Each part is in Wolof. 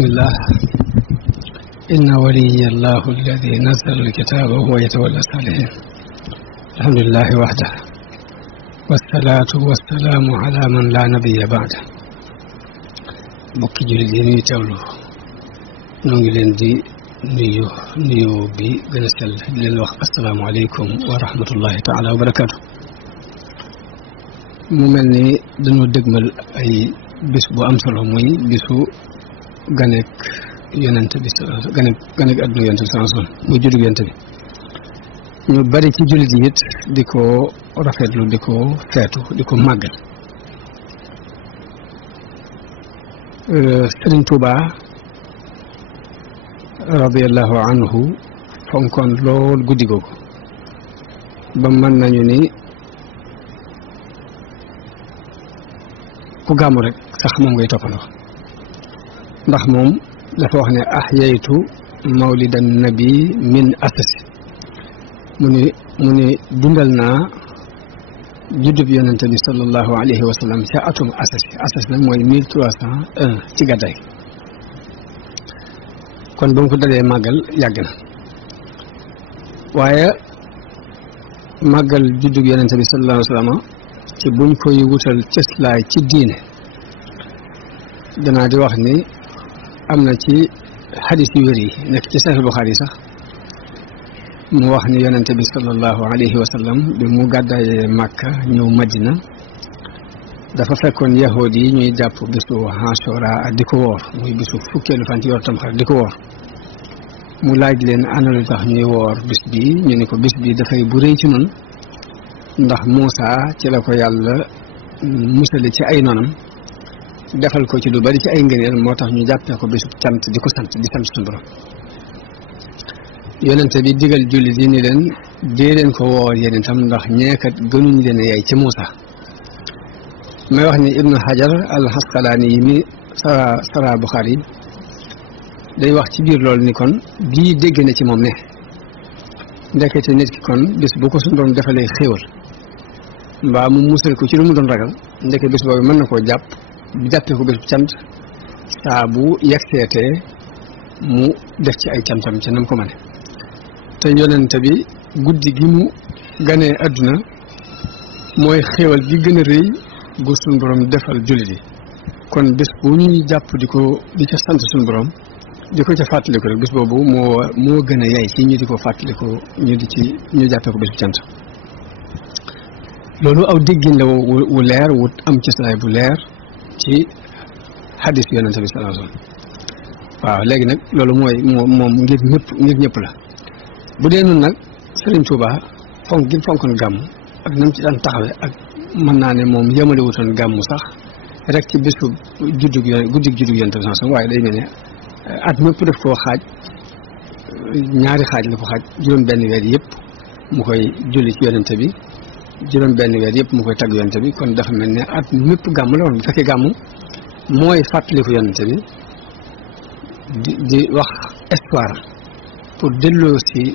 بسم الله إن ولي الله الذي نزل الكتاب وهو يتولى الصالحين الحمد لله وحده والصلاة والسلام على من لا نبي بعده bokki jullit yi ñuy teewlu ñoo ngi leen di nuyu bi gën a sell di leen wax asalaamaaleykum wa rahmatullahi taala wa barakaatu. mu mel ni dañoo dëgmal ay bis bu am solo muy bisu ganek yonent bi ganek adduna yonent bi sanson muy juddug yonent bi ñu bari ci jullit yi it di ko rafetlu di ko feetu di ko màggal. Sëriñ Tuuba radiallahu anhu fonkoon lool guddi googu ba mën nañu ni ku gàmmu rek sax moom ngay toppandoo ndax moom dafa wax ne ahyaytu mawlidan nabi min asasi mu ni dundal naa juddub yonente bi sallallahu alayhi wa sallam ca atum asas nag mooy 1301 ci gàddaay kon ba mu ko dalee màggal yàgg na waaye màggal juddub yonente bi sallallahu alayhi wa sallam ci buñ koy wutal cëslaay ci diine danaa di wax ni am na ci xadis yu wér yi nekk ci Sahih Buxaari yi sax mu wax ni yonente bi sallallahu alayhi wa sallam bi mu gàddaayee Màkka ñëw Madina dafa fekkoon yahood yi ñuy jàpp bisu Ashura di ko woor muy bisu fukkeelu fan ci yor Tamxarit di ko woor mu laaj leen ana lu tax ñuy woor bis bi ñu ne ko bis bi dafay bu rëy ci noonu ndax Muusa ci la ko yàlla musale ci ay noonam defal ko ci lu bari ci ay ngëneel moo tax ñu jàppee ko bisu cant di ko sant di sant suñu borom yonente bi digal jullit yi ni leen dee leen ko woor yéen itam ndax ñeekat gënuñ leen a yaay ci Muusa may wax ni Ibnu Hajar al-Asqalaani yi mi sara Buxaari yi day wax ci biir loolu ni kon bii dégg na ci moom ne ndekete nit ki kon bis bu ko suñu doon defalee xéewal mbaa mu musal ko ci lu mu doon ragal ndeke bis boobu mën na koo jàppee ko bis bu cant saa bu yegseetee mu def ci ay cantam ci nam ko mane te yonente bi guddi gi mu ganee àdduna mooy xéewal gi gën a rëy gu suñu borom defal jullit yi kon bis bu ñuy jàpp di ca sant suñu borom di ko ca fàttaliku rek bis boobu moo gën a yay ci ñu di ko fàttaliku ñu jàppee ko bis bu cant loolu aw déggin la wu leer wu am ci saay bu leer ci xadis yonente bi sallallahu alayhi wasallam waaw léegi nag loolu mooy moom ngir ñëpp la bu dee noonu nag Sëriñ Tuuba fonk gi fonkoon gàmmu ak nam ci daan taxawe ak mën naa ne moom yemale wutoon gàmmu sax rek ci bisu guddig juddug yonente bi sallallahu alayhi wasallam waaye day mel ne at mépp def koo xaaj ñaari xaaj la ko xaaj juróom benn weer yëpp mu koy julli ci yonente bi juróom benn weer yëpp mu koy tagg yonente bi kon dafa mel ne at mépp gàmmu la woon bu fekkee gàmmu mooy fàttaliku yonente bi di wax histoire pour delloo si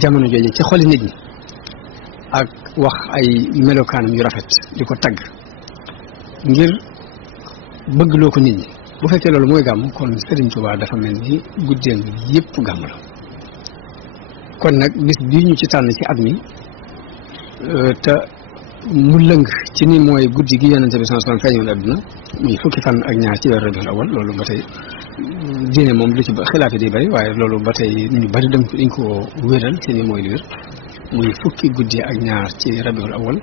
jamono jooju ci xoli nit ñi ak wax ay melokaanam yu rafet di ko tagg ngir bëggloo ko nit ñi bu fekkee loolu mooy gàmm kon Sëriñ Tuubaa dafa mel ni guddeem yëpp gàmm la kon nag bis bii ñu ci tànn ci at mi te mu lëng ci ni mooy guddi gi yonente bi sallallahu alayhi wasallam feeñoon àdduna muy fukki fan ak ñaar ci weeru Rabiul Awwal loolu ba tey diine moom lu ci xilaaf yi di bari waaye loolu ba tey ñu bari dañ ko wéral ci ni mooy li wér muy fukki guddi ak ñaar ci Rabiul Awwal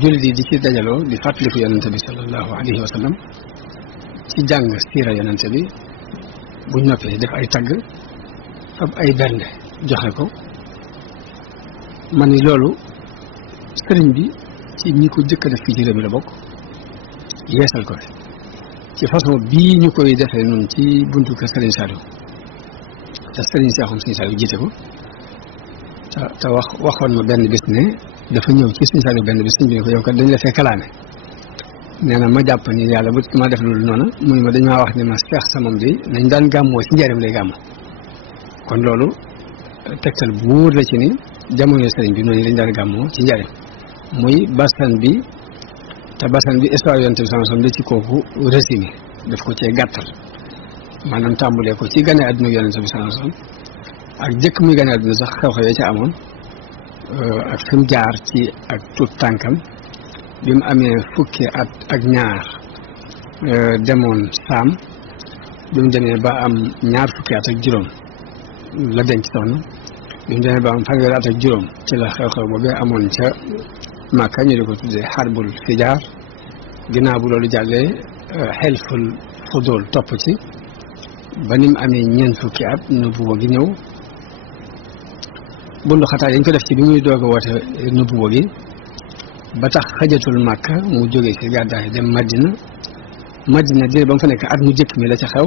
jullit yi di ci dajaloo di fàttaliku yonente bi sallallahu alayhi wa sallam ci jàng siira yonente bi buñ noppee def ay tagg fab ay bernde joxe ko man ni loolu sëriñ bi ci ñi ko jëkk a def fii ci réew mi la bokk yeesal ko ci façon bii ñu koy defee noonu ci buntu kër Sëriñ Saliou te Sëriñ Seexum Sëriñ Saliou jiite ko te waxoon ma benn bis ne dafa ñëw ci Sëriñ Saliou benn bis sëriñ bi ne ko yow kat dañ la fee kalaame nee na ma jàpp ni yàlla bu ma def loolu noonu mu ne ma dañ maa wax ne ma seex sa moom bi nañ daan gàmmoo ci njaareem lay gàmmoo kon loolu tegtal bu wóor la ci ni jamono sëriñ bi noonu lañ daan gàmmoo ci njaareem muy basan bi te basan bi histoire yonent bi sallallahu alayhi wasallam da ci kooku résumé daf ko cee gàttal maanaam tàmbulee ko ci gane àdduna yonent bi sallallahu alayhi wasallam ak jëkk muy gane àdduna sax xew-xew ya ca amoon ak fi mu jaar ci ak tuut tànkam bi mu amee fukki at ak ñaar demoon saam bi mu demee ba am ñaar fukki at ak juróom la denc soxna bi mu demee ba am fanweeri at ak juróom ci la xew-xew boobee amoon ca Màkka ñu di ko tuddee xarbul fijaar ginnaaw bu loolu jàllee xelful fudul topp ci ba ni mu amee ñeent fukki at nubuwa gi ñëw bundu xataal yañ ko def ci bi muy doog a woote nubuwa gi ba tax xajatul Màkka mu jógee ci gàddaay dem Madina diir ba mu fa nekk at mu jëkk mi la ca xew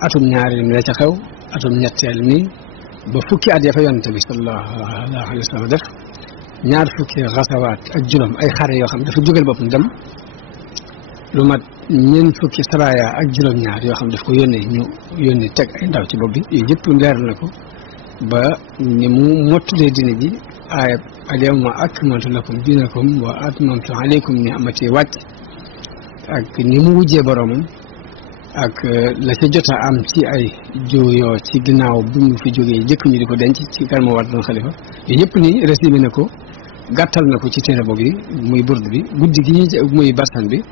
atum ñaareel mi la ca xew atum ñetteel mi ba fukki at ya fa yonent bi sallallahu alayhi wa sallam def ñaar fukki xasawaat ak juróom ay xare yoo xam dafa jógal boppam dem lu mat ñeent fukki saraya ak juróom-ñaar yoo xam daf ko yónnee ñu yónnee teg ay ndaw ci bopp bi yooyu yëpp leeral na ko ba ni mu mottulee dina ji aayab al-yawma akmaltu lakum diinakum wa atmamtu alaykum ni'mati wàcc ak ni mu wujjee boroomam ak la ca jot a am ci ay jooyoo ci ginnaaw bi mu fi jógee jëkk ñu di ko denc ci kan moo war doon xalifa yooyu yëpp ni résumé na ko gàttal na ko ci téere boobu yi muy burd bi guddi gi ñuy muy barsan bi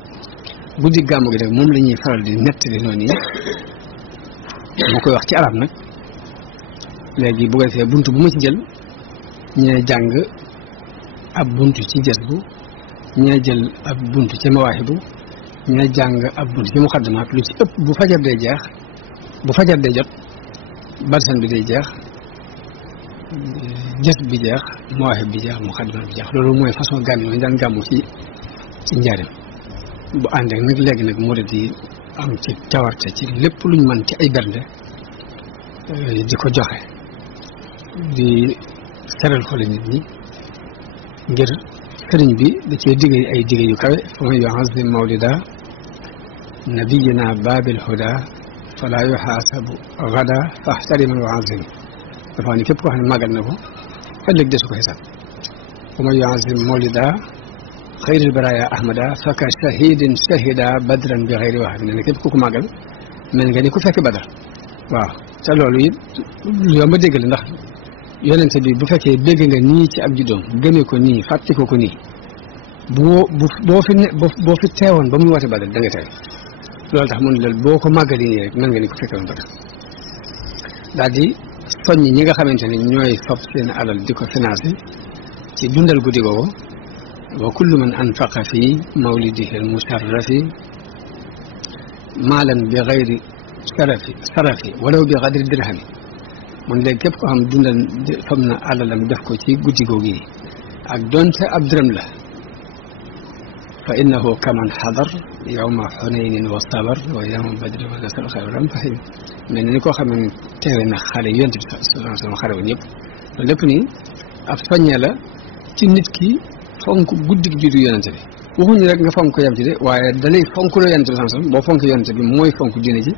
guddi gàmmu gi rek moom la ñuy faral di nettali noonu yi mu koy wax ci arab nag léegi bu ko defee bunt bu ma ci jël ñee jàng ab bunt ci jës bu ñee jël ab bunt ci mawaahibu ñee jàng ab bunt ci muxaddamaat lu ci ëpp bu fajar day jeex bu fajar day jot barsan bi day jeex jës bi jeex mawaahib bi jeex muxaddamaat bi jeex loolu mooy façon gàmm yooyu daan gàmmu ci njaarim bu ànd ak nag léegi nag murid yi am ci cawarte ci lépp luñ mën ci ay bernde di ko joxe di seral ko la nit ñi ngir sëriñ bi da cee digge ay digge yu kawe fa man yu'azzim mawlida nabiyina babil huda fala yuhasabu gada faxtari man yu'azzim dafa ni képp koo xam ne màggal na ko ëllëg desu ko xisaab fa man yu'azzim mawlida xayril baraya ahmada faka shahidin shahida badran bi xayri wax ne ne képp ku ko màggal mel nga ni ku fekk badar waaw te loolu it lu yomb a dégg la ndax yonente bi bu fekkee dégg nga nii ci ab juddoom gëmee ko nii fàtte ko nii boo fi teewoon ba muy woote badar da nga teew loolu tax mun la boo ko màggali nii rek mel nga ni ku fekke woon badar daal di soññ ñi nga xamante ne ñooy fab seen alal di ko financé ci dundal guddi googu wa kullu man anfaqa fi mawlidihi al-musharrafi maalan bi gayri sarafi walaw bi qadri dirhami mun léegi képp ko xam dundal fam na alalam def ko ci guddi googu yi ak donte ab dërëm la fa innahu kaman xadar yawma xunaynin wa sabar wa yawma badrin wa nasal xayran fahim mel ni koo xam ne teewe na xale yonent bi sallallahu alayhi wa sallam xare woon ñëpp loolu lépp nii ab soññe la ci nit ki fonk guddi gi juddu yonent bi waxuñu rek nga fonk ko yem ci de waaye dalay fonk loo yonent bi sallallahu alayhi wa sallam boo fonk yonent bi mooy fonk diine ji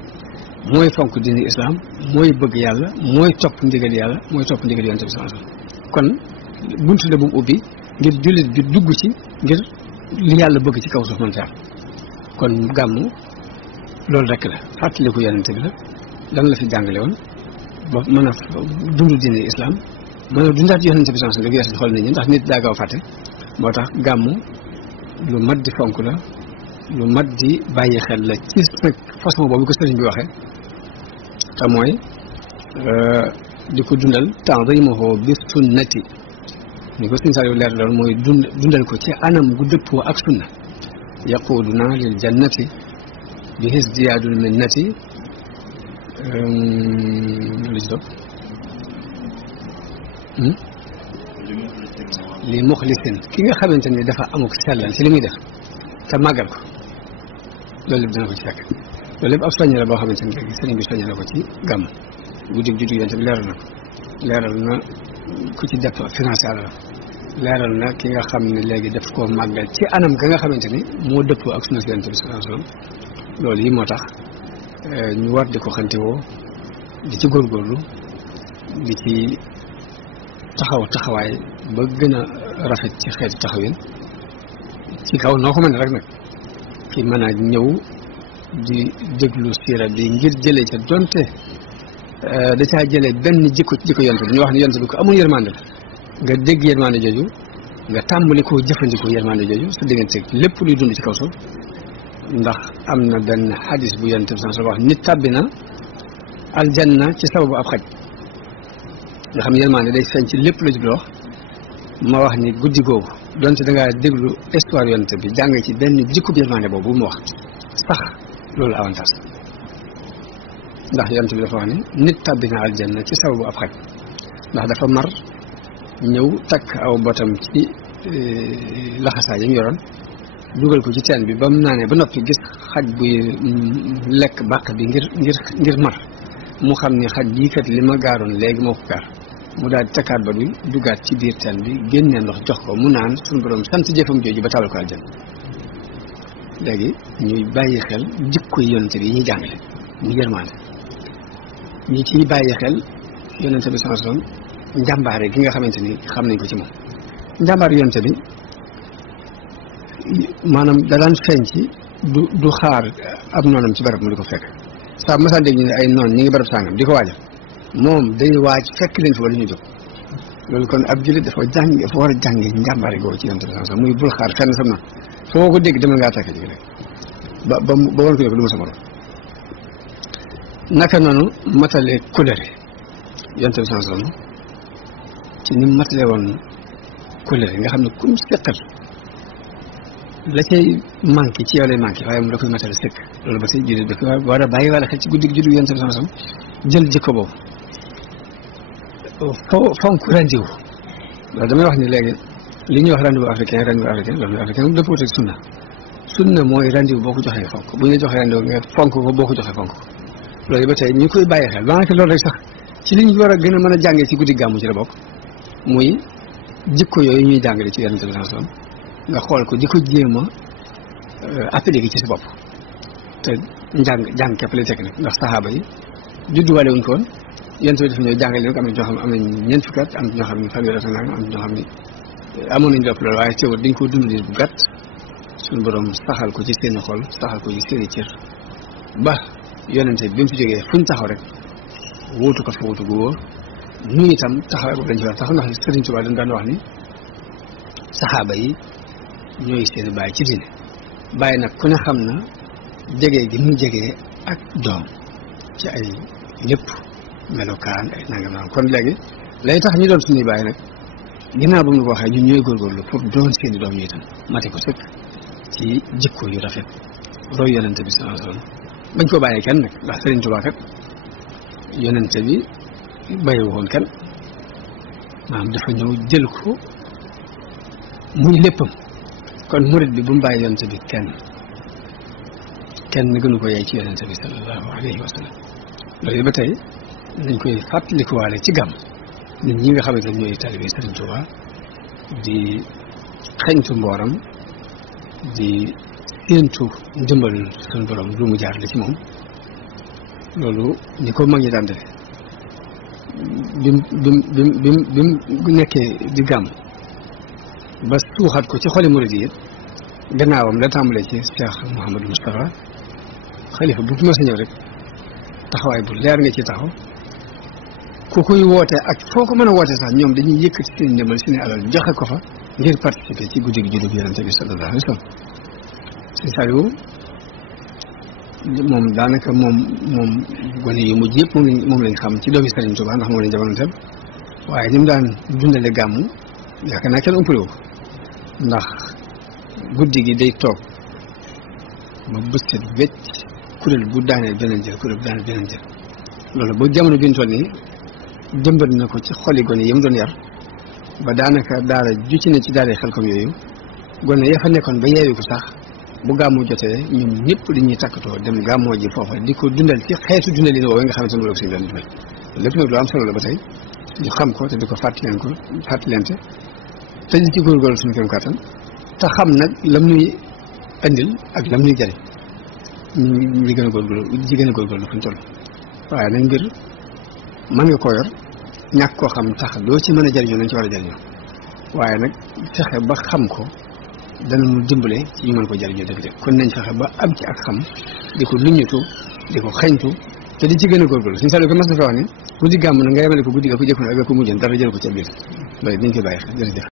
mooy fonk diine islam mooy bëgg yàlla mooy topp ndigal yàlla mooy topp ndigal yonent bi sallallahu alayhi wa sallam kon buntu la bu mu ubbi ngir jullit bi dugg ci ngir li yàlla bëgg ci kaw suuf mën am kon gàmmu loolu rek la fàttaliku yonent bi la lan la fi jàngale woon ba mën a dund diine islam mën a dundaat yonent bi sallallahu alayhi wa sallam rek yees xool nit ñi ndax nit daa gaaw fàtte moo tax gàmmu lu mat di fonk la lu mat di bàyyi xel la ci nag façon boobu ko sëriñ bi waxee te mooy di ko dundal tanzimuhu bi sunnati ni ko sëriñ Saliou leer loolu mooy dundal ko ci anam gu dëppoo ak sunna yaquduna lil jannati bi hisdiyaadul minnati lu ci topp li muxlisin ki nga xamante ni dafa amuk sellal ci li muy def te màggal ko loolu lépp dana ko ci fekk loolu lépp ab soññe la boo xamante ni léegi sëriñ bi soññe na ko ci gàmm guddi juddu yonent bi leeral na ko leeral na ku ci def financé la leeral na ki nga xam ne léegi daf koo màggal ci anam ga nga xamante ni moo dëppoo ak sunna yonent bi sallallahu alayhi wasallam loolu yi moo tax ñu war di ko xantewoo di ci góorgóorlu di ci taxawaay ba gën a rafet ci xeeti taxawin ci kaw noo ko mën rek nag ki mën a ñëw di déglu siira bi ngir jëlee ca donte da caa jëlee benn jikko yonent bi ñu wax ne yonent bi ko amul yërmande la nga dégg yërmande jooju nga tàmbali koo jëfandikoo yërmande jooju sa diggante lépp luy dund ci kaw suuf ndax am na benn xadis bu yonent bi sax wax nit tàbbi na aljanna ci sababu ab xaj nga xam yërmande day feeñ ci lépp la jublu wax ma wax ni guddi googu donte da ngaa déglu histoire yonent bi jàng ci benn jikko yërmande boobu mu wax sax loolu avantage ndax yonent bi dafa wax ne nit tàbbi na aljanna ci sababu ab xaj ndax dafa mar ñëw takk aw botam ci laxasaay yi mu yoroon dugal ko ci teen bi ba mu naanee ba noppi gis xaj buy lekk bàq bi ngir mar mu xam ni xaj bii kat li ma gaaroon léegi moo ko gaar mu daal di takkaat ba bi dugaat ci biir teen bi génnee ndox jox ko mu naan suñu borom sant jëfam jooju ba tabal ko aljanna léegi ñuy bàyyi xel jikko yonent bi yi ñuy jàngale mu yërmaande ñi ciy bàyyi xel yonent bi sallallahu alayhi wasallam njàmbaare gi nga xamante ni xam nañ ko ci moom njàmbaar yonent bi maanaam da daan feeñ ci du xaar ab noonam ci barab mu di ko fekk saa masa dégg ñu ne ay noon ñi ngi barab sàngam di ko waajal moom day waaj fekk leen fi wala ñu jóg loolu kon ab jullit dafa war a jànge njàmbaare googu ci yonent bi sallallahu alayhi wasallam muy bul xaar fenn sam na foo ko dégg demal ngaa takk ji rek ba woon ko ne ko du ma sa morom naka noonu matale kóllëre yonent bi sallallahu alayhi wasallam ci ni matale woon kóllëre nga xam ne kum seqal la cay manqué ci yow lay manqué waaye mu da koy matale sëkk loolu ba tey jullit da koy war a bàyyi wala xel ci guddi juddu yonent bi sallallahu alayhi wasallam jël jikko boobu fonk rendez-vous loolu damay wax ni léegi li ñuy wax rendez-vous africain loolu africain dafa wut ak sunna mooy rendez-vous boo ko joxee fonk bu ñu la joxee rendez-vous nga fonk ko boo ko joxee fonk ko loolu ba tey ñu koy bàyyi xel daanaka loolu rek sax ci li ñu war a gën a mën a jàngee ci guddi gàmmu ci la bokk muy jikko yooyu ñuy jàngale ci yonent bi sallallahu alayhi wasallam nga xool ko di ko jéem a appliquer ci sa bopp te jàng képp lay tekk nag ndax saxaaba yi judduwaale wuñ ko woon yonent bi dafa ñëw jàngale leen ko am na ñoo xam ne am nañ ñeent fukki at am na ñoo xam ne fanweeri at ak nangam am na ñoo xam ne amoon nañ lépp loolu waaye teewul dañ ko dund bu gàtt suñu borom saxal ko ci seeni xol saxal ko ci seeni cër ba yonent bi mu fi jógee fuñ taxaw rek wóotu ko fa wóotu gu wóor ñu itam taxawaay boobu lañ ci war a taxaw ndax Sëriñ Tuubaa dañ daan wax ni saxaaba yi ñooy seen bàyyi ci diine bàyyi nag ku ne xam na jege gi mu jegee ak doom ci ay lépp melokaan ay nangam nangam kon léegi lay tax ñu doon suñuy bàyyi nag ginnaaw ba mu ko waxee ñun ñooy góorgóorlu pour doon seeni doom ñu itam mate ko sëkk ci jikko yu rafet roy yonente bi sallallahu alayhi wasallam bañ ko bàyyee kenn nag ndax Sëriñ Tuubaa kat yonente bi bàyyi woon kenn maanaam dafa ñëw jël ko muy léppam kon murid bi bu mu bàyyi yonente bi kenn gënu ko yey ci yonente bi sallallahu alayhi wa sallam loolu ba tey nañ koy fàttalikuwaale ci gàmm nit ñi nga xamante ne ñooy talibé Sëriñ Tuubaa di xeñtu mbooram di séentu ndimbal suñu borom lu mu jaar la ci moom loolu ni ko mag ñi daan defe bi mu nekkee di gàmm ba suuxat ko ci xoli murid yi gannaawam la tàmbalee ci Cheikh Mouhamadou Moustapha xalifa bu fi ma sa ñëw rek taxawaay bu leer nga ci taxaw ku koy woote ak foo ko mën a woote sax ñoom dañuy yëkkati seen ndimbal seen alal joxe ko fa ngir participer ci guddi gi juddu bi Yonent bi sallallahu alayhi wa sallam Sëñ Saliou moom daanaka moom gone yu mujj yëpp moom lañ xam ci doomi Sëriñ Tuubaa ndax moom lañ jamono tam waaye ni mu daan dundale gàmmu yaakaar naa kenn umpale wu ko ndax guddi gi day toog ba bët set wecc kuréel bu daaneel beneen jël kuréel bu daaneel beneen jël loolu ba jamono bi ñu toll nii jëmbat na ko ci xoli gone yi mu doon yar ba daanaka daara ju ci ne ci daara Xelkom yooyu gone ya fa nekkoon ba yeewu ko sax bu gàmmu jotee ñoom ñëpp dañuy takkatoo dem gàmmoo ji foofa di ko dundal ci xeetu dundal yi woowee nga xamante ne loolu suñu doon dundal lépp nag lu am solo la ba tey ñu xam ko te di ko fàttalente te di ci góorgóorlu suñu kéem kàttan te xam nag lam ñuy andil ak lam ñuy jëriñ ñu gën a góorgóorlu fu ñu toll waaye nag mbir mën nga koo yor ñàkk koo xam tax doo ci mën a jëriñoo nañ ci war a jëriñoo waaye nag fexe ba xam ko dana mu dimbale ci ñu mën ko jëriñoo dëgg-dëgg kon nañ fexe ba am ci ak xam di ko luññutu di ko xañtu te di ci gën a góorgóorlu suñu sàllu ko mas na fa wax ne guddi gàmm na nga yemale ko guddi ga ko jëkkoon ak ko mujjoon dara jël ko ca biir loolu dañ koy bàyyi xel jërëjëf